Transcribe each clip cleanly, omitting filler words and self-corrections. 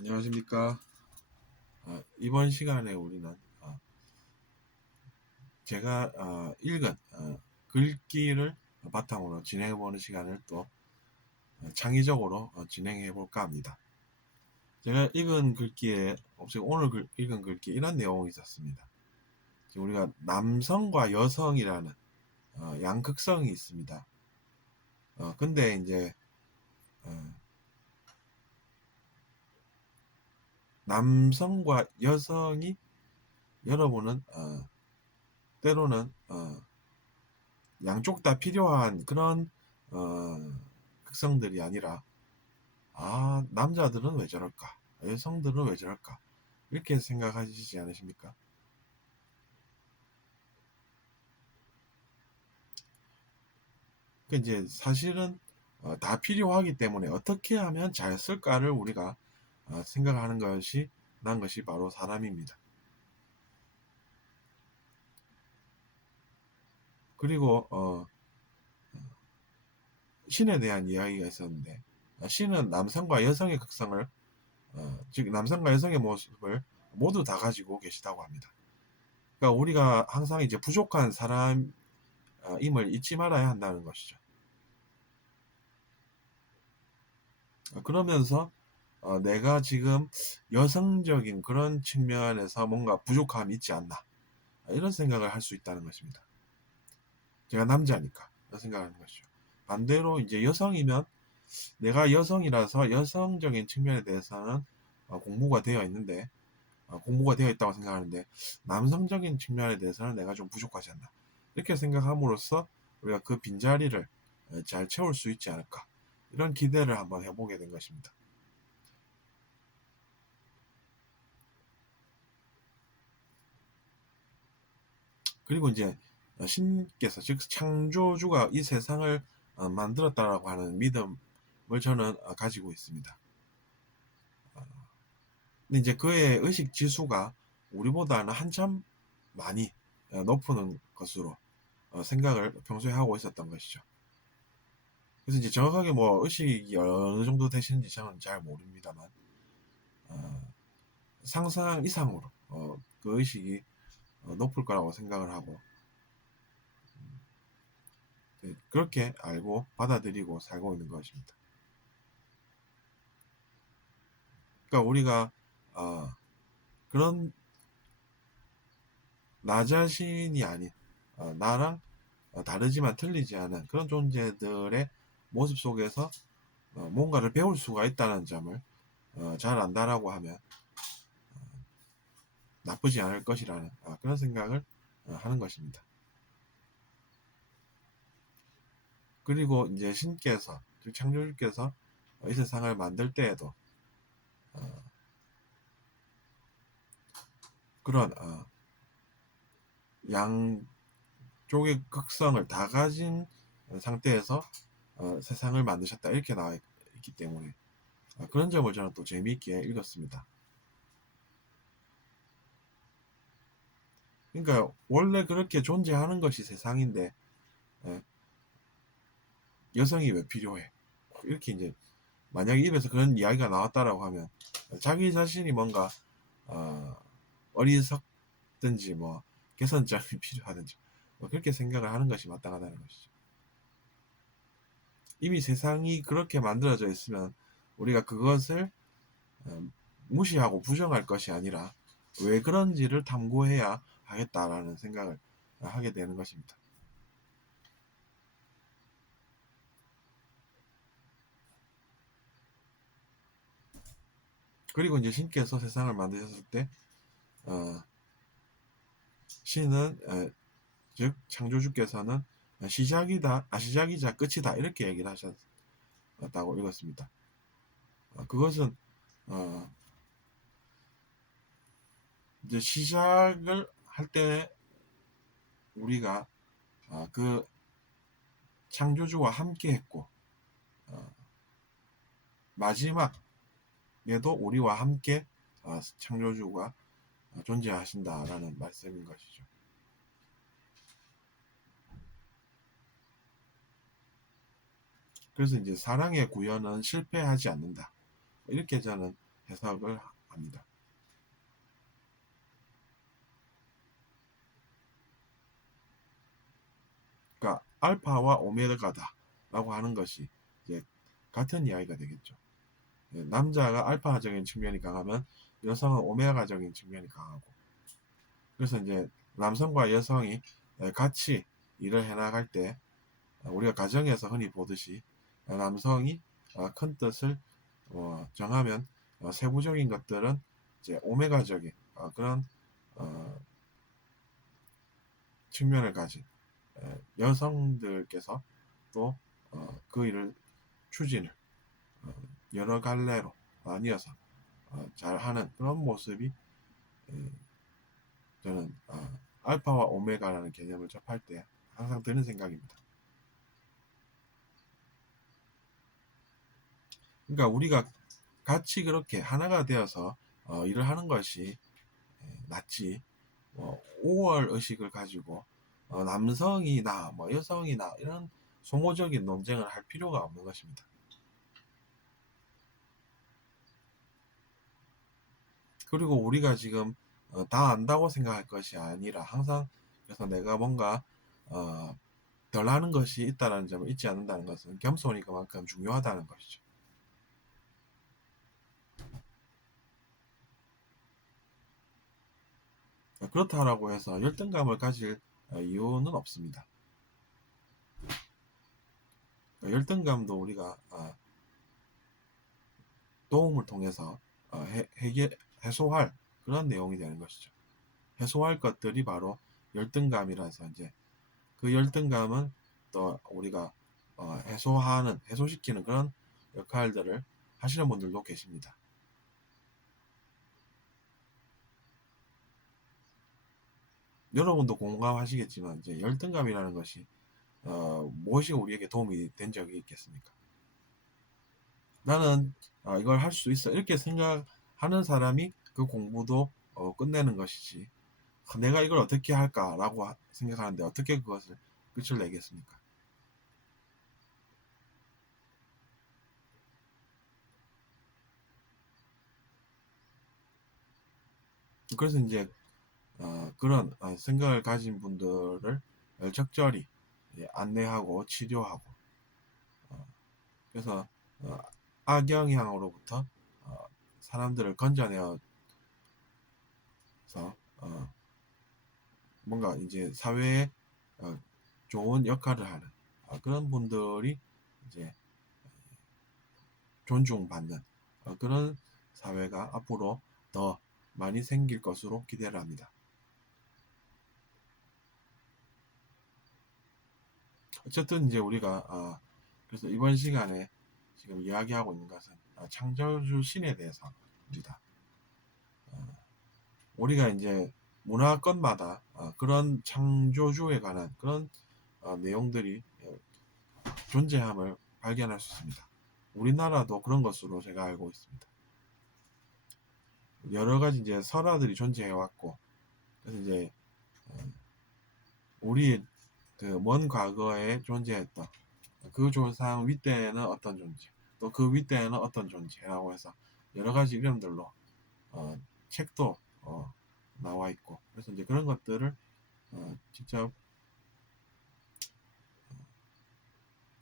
안녕하십니까. 이번 시간에 우리는 제가 읽은 글귀를 바탕으로 진행해보는 시간을 또 창의적으로 진행해 볼까 합니다. 제가 읽은 글귀에 오늘 읽은 글귀에 이런 내용이 있었습니다. 지금 우리가 남성과 여성이라는 양극성이 있습니다. 근데 이제 남성과 여성이 여러분은 때로는 양쪽 다 필요한 그런 극성들이 아니라 남자들은 왜 저럴까? 여성들은 왜 저럴까? 이렇게 생각하시지 않으십니까? 그 이제 사실은 다 필요하기 때문에 어떻게 하면 잘 쓸까를 우리가 생각하는 것이 난 것이 바로 사람입니다. 그리고 신에 대한 이야기가 있었는데 신은 남성과 여성의 극성을 즉 남성과 여성의 모습을 모두 다 가지고 계시다고 합니다. 그러니까 우리가 항상 이제 부족한 사람임을 잊지 말아야 한다는 것이죠. 그러면서 내가 지금 여성적인 그런 측면에서 뭔가 부족함이 있지 않나 이런 생각을 할 수 있다는 것입니다. 제가 남자니까 이런 생각하는 것이죠. 반대로 이제 여성이면 내가 여성이라서 여성적인 측면에 대해서는 공부가 되어 있는데 공부가 되어 있다고 생각하는데 남성적인 측면에 대해서는 내가 좀 부족하지 않나 이렇게 생각함으로써 우리가 그 빈자리를 잘 채울 수 있지 않을까 이런 기대를 한번 해보게 된 것입니다. 그리고 이제 신께서 즉 창조주가 이 세상을 만들었다라고 하는 믿음을 저는 가지고 있습니다. 근데 이제 그의 의식 지수가 우리보다는 한참 많이 높은 것으로 생각을 평소에 하고 있었던 것이죠. 그래서 이제 정확하게 뭐 의식이 어느 정도 되시는지 저는 잘 모릅니다만 상상 이상으로 그 의식이 높을 거라고 생각을 하고 그렇게 알고 받아들이고 살고 있는 것입니다. 그러니까 우리가 그런 나 자신이 아닌 나랑 다르지만 틀리지 않은 그런 존재들의 모습 속에서 뭔가를 배울 수가 있다는 점을 잘 안다라고 하면 나쁘지 않을 것이라는 그런 생각을 하는 것입니다. 그리고 이제 신께서 즉 창조주께서 이 세상을 만들 때에도 그런 양쪽의 극성을 다 가진 상태에서 세상을 만드셨다 이렇게 나와 있기 때문에 그런 점을 저는 또 재미있게 읽었습니다. 그러니까 원래 그렇게 존재하는 것이 세상인데 여성이 왜 필요해? 이렇게 이제 만약에 입에서 그런 이야기가 나왔다라고 하면 자기 자신이 뭔가 어리석든지 뭐 개선점이 필요하든지 뭐 그렇게 생각을 하는 것이 마땅하다는 것이죠. 이미 세상이 그렇게 만들어져 있으면 우리가 그것을 무시하고 부정할 것이 아니라 왜 그런지를 탐구해야 하겠다라는 생각을 하게 되는 것입니다. 그리고 이제 신께서 세상을 만드셨을 때 신은 즉 창조주께서는 시작이자 끝이다 이렇게 얘기를 하셨다고 읽었습니다. 그것은 이제 시작을 할 때 우리가 그 창조주와 함께 했고 마지막에도 우리와 함께 창조주가 존재하신다라는 말씀인 것이죠. 그래서 이제 사랑의 구현은 실패하지 않는다. 이렇게 저는 해석을 합니다. 그러니까 알파와 오메가다 라고 하는 것이 이제 같은 이야기가 되겠죠. 남자가 알파적인 측면이 강하면 여성은 오메가적인 측면이 강하고, 그래서 이제 남성과 여성이 같이 일을 해나갈 때 우리가 가정에서 흔히 보듯이 남성이 큰 뜻을 정하면 세부적인 것들은 이제 오메가적인 그런 측면을 가진 여성들께서 또 그 일을 추진을 여러 갈래로 나뉘어서 잘하는 그런 모습이 저는 알파와 오메가라는 개념을 접할 때 항상 드는 생각입니다. 그러니까 우리가 같이 그렇게 하나가 되어서 일을 하는 것이 낫지, 5월 의식을 가지고 남성이 나, 뭐 여성이 나 이런 소모적인 논쟁을 할 필요가 없는 것입니다. 그리고 우리가 지금 다 안다고 생각할 것이 아니라 항상, 그래서 내가 뭔가 덜 하는 것이 있다는 점을 잊지 않는다는 것은 겸손이 그만큼 중요하다는 것이죠. 그렇다라고 해서 열등감을 가질 이유는 없습니다. 열등감도 우리가 도움을 통해서 해소할 그런 내용이 되는 것이죠. 해소할 것들이 바로 열등감이라서 이제 그 열등감은 또 우리가 해소시키는 그런 역할들을 하시는 분들도 계십니다. 여러분도 공감하시겠지만 이제 열등감이라는 것이 무엇이 우리에게 도움이 된 적이 있겠습니까? 나는 이걸 할 수 있어 이렇게 생각하는 사람이 그 공부도 끝내는 것이지, 내가 이걸 어떻게 할까라고 생각하는데 어떻게 그것을 끝을 내겠습니까? 그래서 이제 그런 생각을 가진 분들을 적절히 안내하고 치료하고, 그래서 악영향으로부터 사람들을 건져내어서 뭔가 이제 사회에 좋은 역할을 하는 그런 분들이 이제 존중받는 그런 사회가 앞으로 더 많이 생길 것으로 기대를 합니다. 어쨌든 이제 우리가 그래서 이번 시간에 지금 이야기하고 있는 것은 창조주 신에 대해서입니다. 우리가 이제 문화권마다 그런 창조주에 관한 그런 내용들이 존재함을 발견할 수 있습니다. 우리나라도 그런 것으로 제가 알고 있습니다. 여러 가지 이제 설화들이 존재해 왔고, 그래서 이제 우리 그 먼 과거에 존재했던 그 조상 윗대에는 어떤 존재, 또 그 윗대에는 어떤 존재라고 해서 여러 가지 이름들로 책도 나와 있고, 그래서 이제 그런 것들을 직접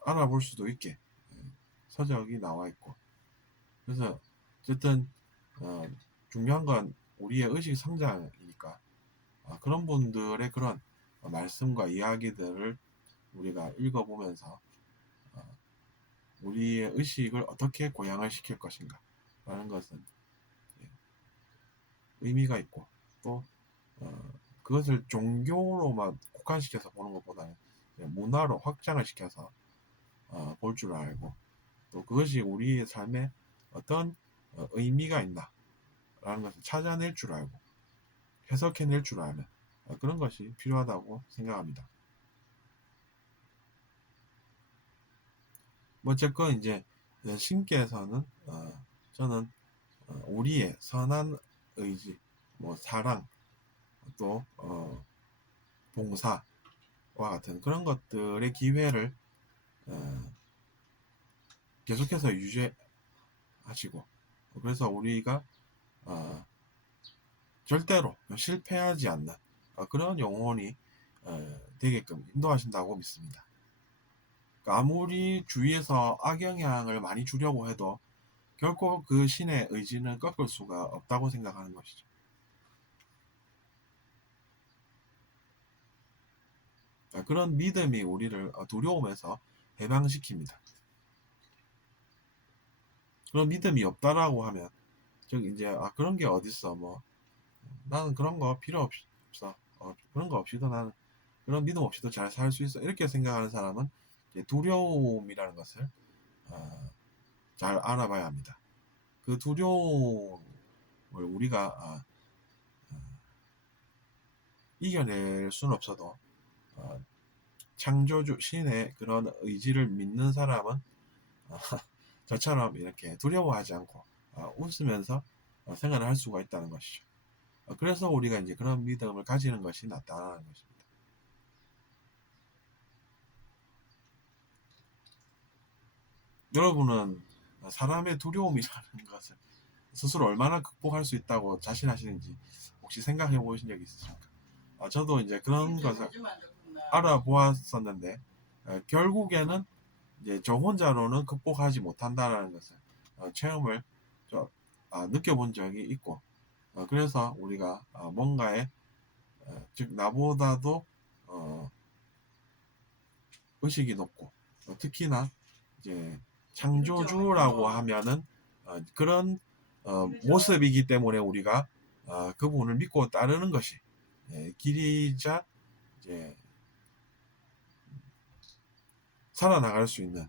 알아볼 수도 있게 서적이 나와 있고, 그래서 어쨌든 중요한 건 우리의 의식 성장이니까 그런 분들의 그런 말씀과 이야기들을 우리가 읽어보면서 우리의 의식을 어떻게 고양을 시킬 것인가 라는 것은 의미가 있고, 또 그것을 종교로만 국한시켜서 보는 것보다는 문화로 확장을 시켜서 볼 줄 알고, 또 그것이 우리의 삶에 어떤 의미가 있나 라는 것을 찾아낼 줄 알고 해석해낼 줄 아는 그런 것이 필요하다고 생각합니다. 어쨌건 이제 신께서는 저는 우리의 선한 의지, 뭐 사랑, 또 봉사와 같은 그런 것들의 기회를 계속해서 유지하시고 그래서 우리가 절대로 실패하지 않는 그런 영혼이 되게끔 인도하신다고 믿습니다. 그러니까 아무리 주위에서 악영향을 많이 주려고 해도 결코 그 신의 의지는 꺾을 수가 없다고 생각하는 것이죠. 그런 믿음이 우리를 두려움에서 해방시킵니다. 그런 믿음이 없다라고 하면, 즉 이제 그런 게 어딨어, 뭐 나는 그런 거 필요 없어, 그런 거 없이도 나는 그런 믿음 없이도 잘 살 수 있어, 이렇게 생각하는 사람은 이제 두려움이라는 것을 잘 알아봐야 합니다. 그 두려움을 우리가 이겨낼 수는 없어도 창조주 신의 그런 의지를 믿는 사람은 저처럼 이렇게 두려워하지 않고 웃으면서 생활을 할 수가 있다는 것이죠. 그래서 우리가 이제 그런 믿음을 가지는 것이 낫다는 것입니다. 여러분은 사람의 두려움이라는 것을 스스로 얼마나 극복할 수 있다고 자신하시는지 혹시 생각해 보신 적 있으십니까? 저도 이제 그런 것을 알아보았었는데 결국에는 이제 저 혼자로는 극복하지 못한다라는 것을 체험을 느껴본 적이 있고, 그래서 우리가 뭔가에 즉 나보다도 의식이 높고 특히나 이제 창조주라고 하면은 그런 모습이기 때문에 우리가 그분을 믿고 따르는 것이 길이자 이제 살아나갈 수 있는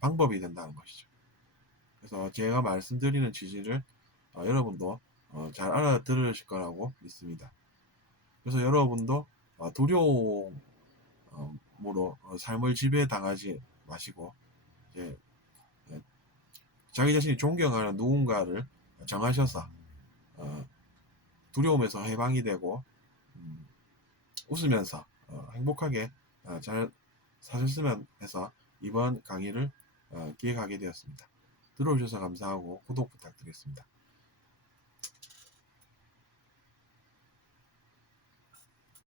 방법이 된다는 것이죠. 그래서 제가 말씀드리는 취지를 여러분도 잘 알아들으실 거라고 믿습니다. 그래서 여러분도 두려움으로 삶을 지배당하지 마시고 이제 자기 자신이 존경하는 누군가를 정하셔서 두려움에서 해방이 되고 웃으면서 행복하게 잘 사셨으면 해서 이번 강의를 기획하게 되었습니다. 들어주셔서 감사하고 구독 부탁드리겠습니다.